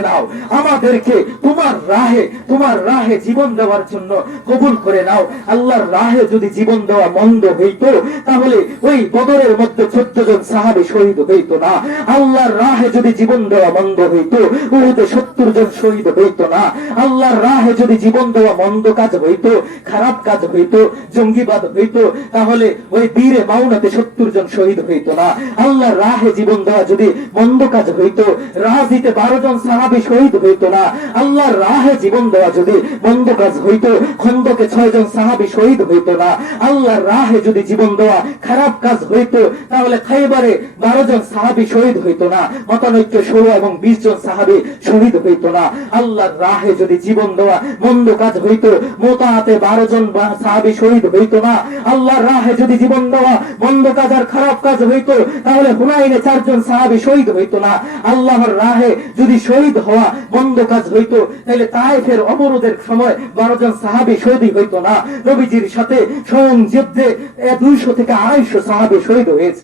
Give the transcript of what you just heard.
নাও, আমাদেরকে তোমার রাহে জীবন দেওয়ার জন্য কবুল করে নাও। আল্লাহর রাহে যদি জীবন দেওয়া মন্দ হইতো, তাহলে ওই বদরের মধ্যে 14 জন সাহাবী শহীদ হইতো না। আল্লাহর রাহে যদি জীবন দেওয়া মন্দ হইতো, উহুদে 70 জন শহীদ হইতো না। আল্লাহর রাহে যদি জীবন দেওয়া মন্দ কাজ হইতো, খারাপ কাজ হইতো, জঙ্গিবাদ হইতো, তাহলে ওই বীরে মাউনাতে 70 জন শহীদ হইতো না। আল্লাহর রাহে জীবন দেওয়া যদি মন্দ কাজ হইতো, রাজিতে 12 জন সাহাবী শহীদ হইতো না। আল্লাহর রাহে জীবন দেওয়া যদি মন্দ কাজ হইতো, খন্দকে 6 জন সাহাবী শহীদ হইতো না। আল্লাহর রাহে যদি জীবন দেওয়া খারাপ কাজ হইতো, তাহলে খাইবারে 12 জন সাহাবী শহীদ হইতো না। মতানৈক্য 16 এবং 20 জন সাহাবী শহীদ হইতো না। আল্লাহর রাহে যদি জীবন দেওয়া মন্দ কাজ হইতো, মুতাতে 12 জন সাহাবী শহীদ হইতো না। আল্লাহর রাহে যদি জীবন দেওয়া মন্দ কাজ আর খারাপ কাজ হইতো, তাহলে হুনাইনে 4 জন সাহাবী শহীদ হইতো না। আল্লাহর রাহে যদি শহীদ হওয়া মন্দ কাজ হইতো, তাহলে তায়েফের অবরোধের সময় 12 জন সাহাবী শহীদ হইতো না। নবীজির সাথে স্বয়ং যুদ্ধে 200 থেকে 250 সাহাবী শহীদ হয়েছে।